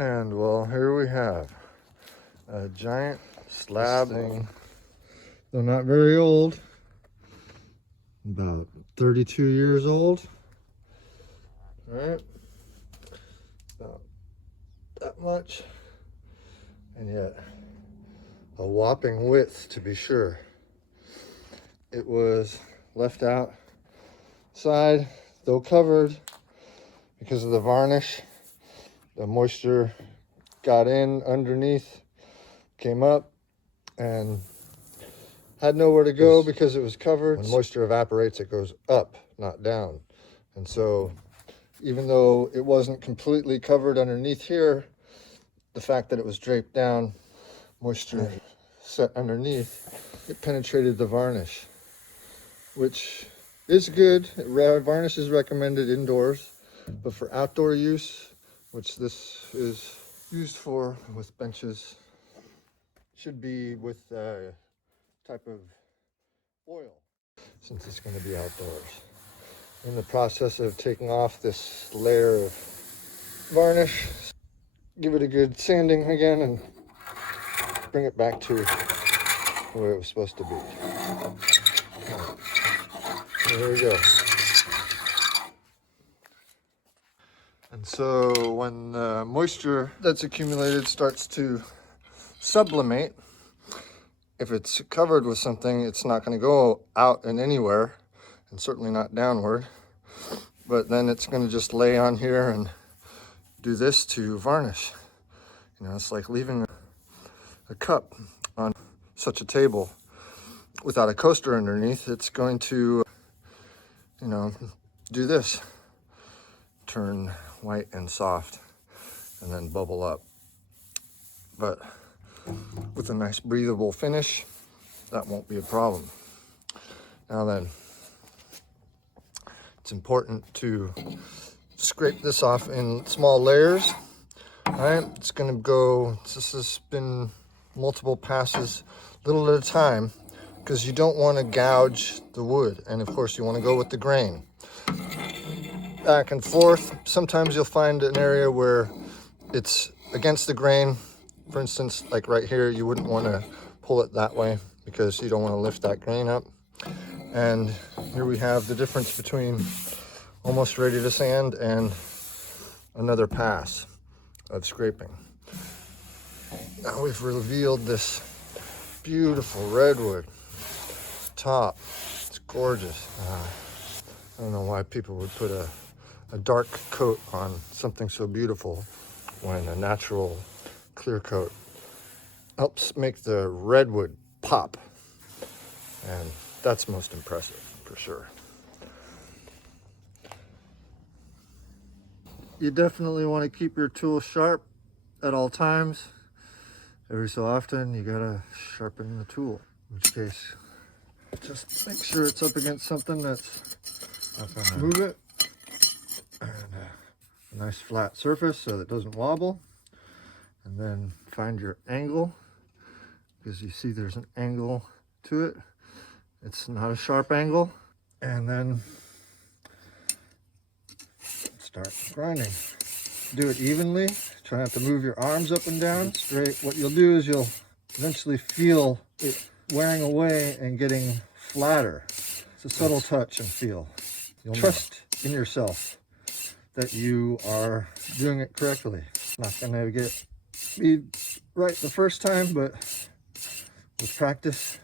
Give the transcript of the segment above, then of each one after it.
And well, here we have a giant slab thing, though not very old, about 32 years old, right? About that much, and yet a whopping width to be sure. It was left outside, though covered, because of the varnish. The moisture got in underneath, came up, and had nowhere to go because it was covered. When moisture evaporates, it goes up, not down. And so even though it wasn't completely covered underneath here, the fact that it was draped down, moisture set underneath, it penetrated the varnish, which is good. Varnish is recommended indoors, but for outdoor use, which this is used for with benches, should be with a type of oil, since it's going to be outdoors. In the process of taking off this layer of varnish, give it a good sanding again and bring it back to where it was supposed to be. There we go. And so when the moisture that's accumulated starts to sublimate, if it's covered with something, it's not going to go out and anywhere, and certainly not downward. But then it's going to just lay on here and do this to varnish. You know, it's like leaving a cup on such a table without a coaster underneath. It's going to, you know, do this, turn white and soft, and then bubble up. But with a nice breathable finish, that won't be a problem. Now then, it's important to scrape this off in small layers. All right, it's going to go, this has been multiple passes, little at a time, because you don't want to gouge the wood. And of course, you want to go with the grain. Back and forth. Sometimes you'll find an area where it's against the grain. For instance, like right here, you wouldn't want to pull it that way because you don't want to lift that grain up. And here we have the difference between almost ready to sand and another pass of scraping. Now we've revealed this beautiful redwood top. It's gorgeous. I don't know why people would put a dark coat on something so beautiful when a natural clear coat helps make the redwood pop. And that's most impressive for sure. You definitely want to keep your tool sharp at all times. Every so often you gotta sharpen the tool, in which case just make sure it's up against something that's not gonna move it, and a nice flat surface so that it doesn't wobble. And then find your angle, because you see there's an angle to it. It's not a sharp angle. And then start grinding. Do it evenly. Try not to move your arms up and down. Straight. What you'll do is you'll eventually feel it wearing away and getting flatter. It's a subtle touch and feel. You'll trust in yourself that you are doing it correctly. Not gonna be right the first time, but with practice,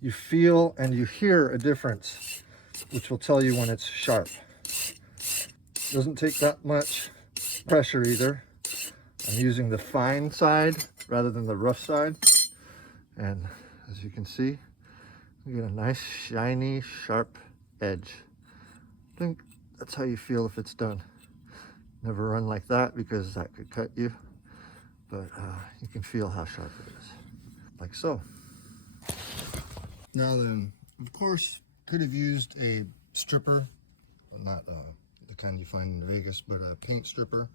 you feel and you hear a difference, which will tell you when it's sharp. Doesn't take that much pressure either. I'm using the fine side rather than the rough side. And as you can see, you get a nice, shiny, sharp edge. I think that's how you feel if it's done. Never run like that because that could cut you. But you can feel how sharp it is, like so. Now then, of course, could have used a stripper, not the kind you find in Vegas, but a paint stripper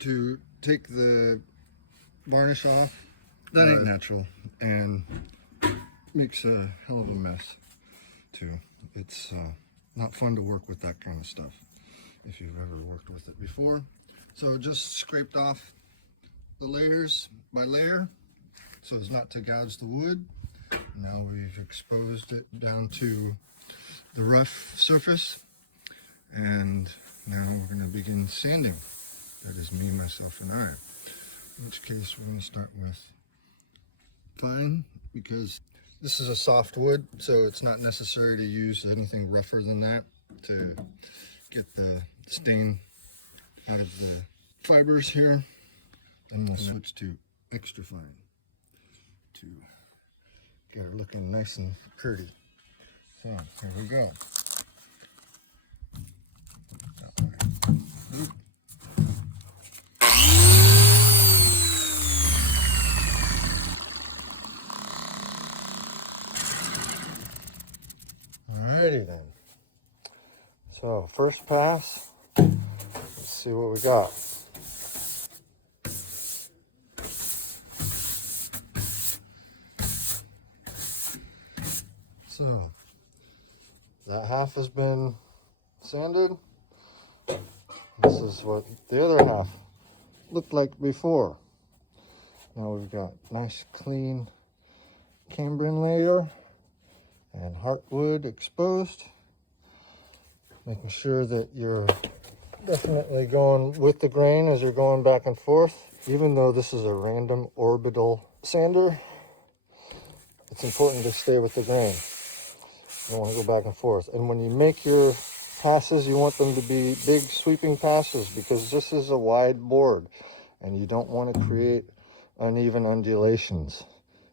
to take the varnish off. That ain't natural and makes a hell of a mess too. It's not fun to work with that kind of stuff if you've ever worked with it before. So just scraped off the layers by layer so as not to gouge the wood. Now we've exposed it down to the rough surface, and now we're going to begin sanding. That is me, myself, and I. In which case we're going to start with fine, because this is a soft wood, so it's not necessary to use anything rougher than that to get the stain out of the fibers here. Then we'll switch to extra fine to get her looking nice and pretty. So here we go. Alrighty then. So first pass, let's see what we got. So that half has been sanded. This is what the other half looked like before. Now we've got nice clean cambrian layer and heartwood exposed. Making sure that you're definitely going with the grain as you're going back and forth. Even though this is a random orbital sander, it's important to stay with the grain. You don't want to go back and forth. And when you make your passes, you want them to be big sweeping passes, because this is a wide board and you don't want to create uneven undulations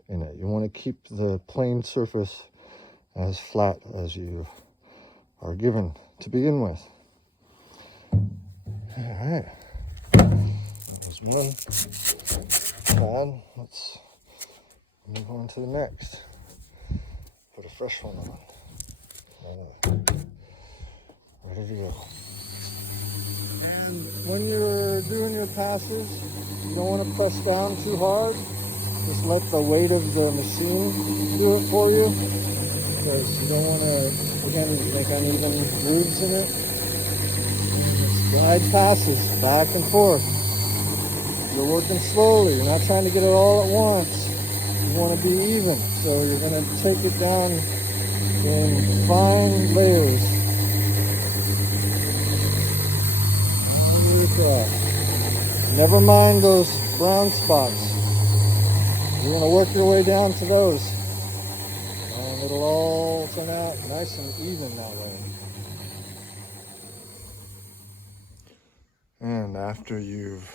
in it. You want to keep the plane surface as flat as you are given to begin with. All right, there's one pad. Let's move on to the next. Put a fresh one on. Ready to go. And when you're doing your passes, you don't want to press down too hard. Just let the weight of the machine do it for you, because you don't want to, again, make uneven grooves in it. Just glide passes back and forth. You're working slowly. You're not trying to get it all at once. You want to be even, so you're going to take it down in fine layers. Look at that. Never mind those brown spots. You want to work your way down to those. And it'll all turn out nice and even that way. And after you've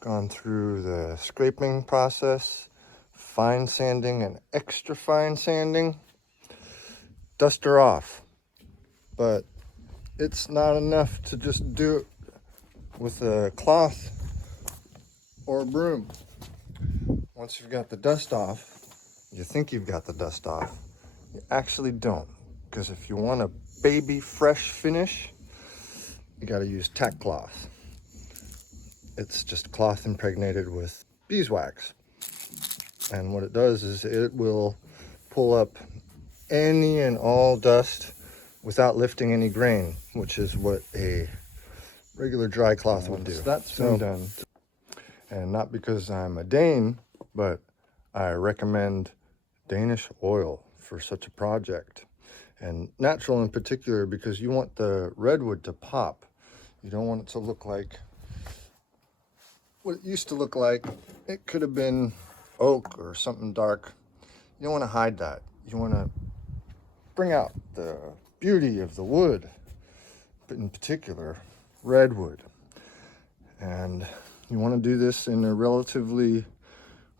gone through the scraping process, fine sanding and extra fine sanding, dust her off. But it's not enough to just do it with a cloth or a broom. Once you've got the dust off, you think you've got the dust off, you actually don't. Because if you want a baby fresh finish, you got to use tack cloth. It's just cloth impregnated with beeswax. And what it does is it will pull up any and all dust without lifting any grain, which is what a regular dry cloth would do. That's been done. And not because I'm a Dane, but I recommend Danish oil for such a project. And natural in particular, because you want the redwood to pop. You don't want it to look like what it used to look like. It could have been oak or something dark. You don't want to hide that. You want to bring out the beauty of the wood, but in particular, redwood. And you want to do this in a relatively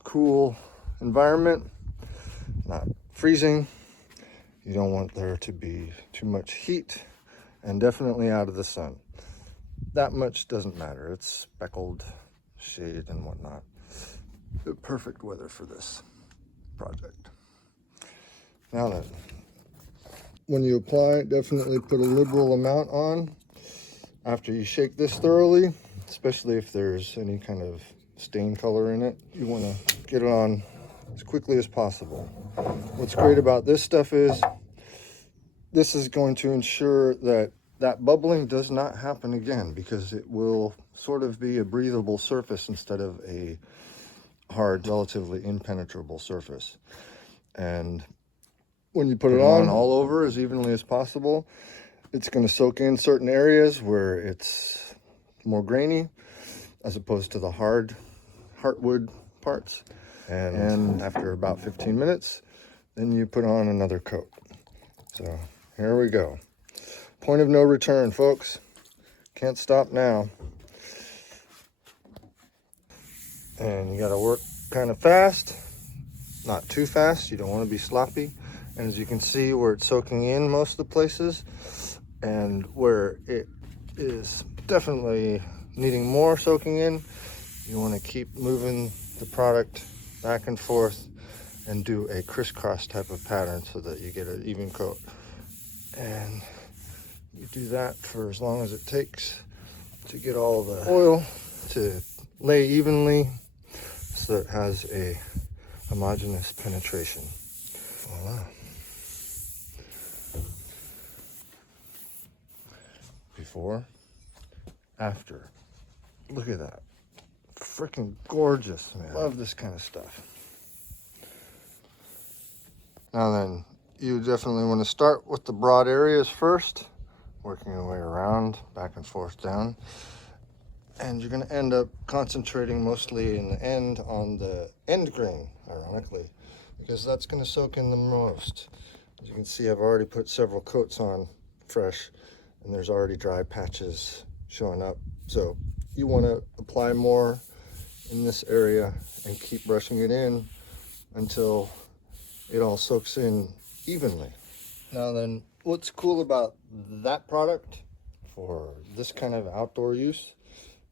cool environment, not freezing. You don't want there to be too much heat, and definitely out of the sun. That much doesn't matter. It's speckled shade and whatnot. The perfect weather for this project. Now then, when you apply, definitely put a liberal amount on. After you shake this thoroughly, especially if there's any kind of stain color in it, you want to get it on as quickly as possible. What's great about this stuff is this is going to ensure that that bubbling does not happen again, because it will sort of be a breathable surface instead of a hard, relatively impenetrable surface. And when you put it on all over as evenly as possible, it's going to soak in certain areas where it's more grainy, as opposed to the hard heartwood parts. And after about 15 minutes, then you put on another coat. So here we go. Point of no return, folks. Can't stop now. And you got to work kind of fast, not too fast. You don't want to be sloppy. And as you can see, where it's soaking in most of the places, and where it is definitely needing more soaking in, you want to keep moving the product back and forth and do a crisscross type of pattern so that you get an even coat. And you do that for as long as it takes to get all the oil to lay evenly, so it has a homogeneous penetration. Voila. Before, after. Look at that. Freaking gorgeous, man. Love this kind of stuff. Now then, you definitely want to start with the broad areas first, working your way around, back and forth down. And you're going to end up concentrating mostly in the end on the end grain, ironically, because that's going to soak in the most. As you can see, I've already put several coats on fresh, and there's already dry patches showing up. So you want to apply more in this area and keep brushing it in until it all soaks in evenly. Now then, what's cool about that product for this kind of outdoor use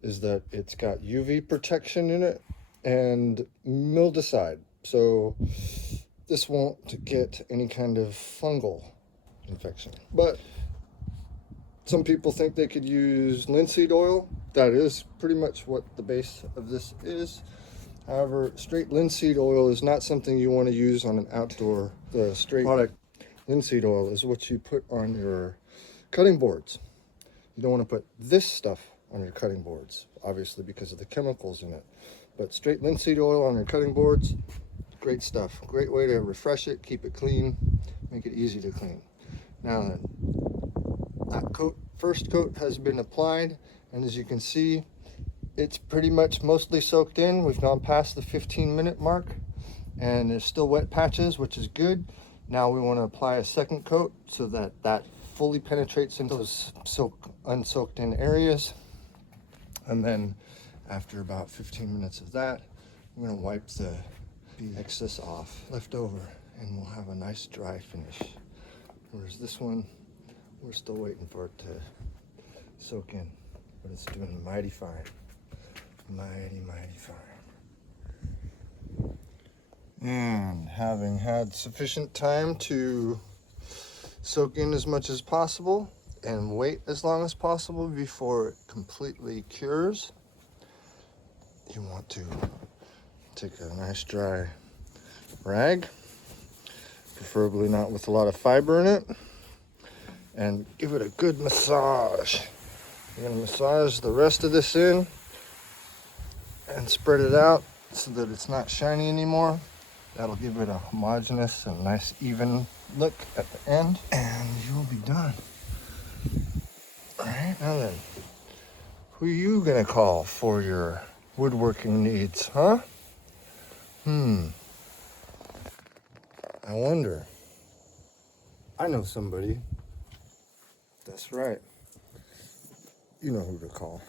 is that it's got UV protection in it and mildicide. So this won't get any kind of fungal infection. But some people think they could use linseed oil. That is pretty much what the base of this is. However, straight linseed oil is not something you want to use on an outdoor. The straight product linseed oil is what you put on your cutting boards. You don't want to put this stuff on your cutting boards, obviously, because of the chemicals in it. But straight linseed oil on your cutting boards, great stuff. Great way to refresh it, keep it clean, make it easy to clean. Now then, that first coat has been applied, and as you can see, it's pretty much mostly soaked in. We've gone past the 15-minute mark, and there's still wet patches, which is good. Now we want to apply a second coat so that that fully penetrates into those unsoaked in areas. And then after about 15 minutes of that, we're going to wipe the excess off, left over, and we'll have a nice dry finish. Whereas this one, we're still waiting for it to soak in, but it's doing mighty fine. Mighty fine. And having had sufficient time to soak in as much as possible and wait as long as possible before it completely cures, you want to take a nice dry rag, preferably not with a lot of fiber in it, and give it a good massage. You're going to massage the rest of this in and spread it out so that it's not shiny anymore. That'll give it a homogeneous and nice even look at the end, and you'll be done. All right, now then, who are you gonna call for your woodworking needs, huh? I wonder. I know somebody. That's right. You know who to call.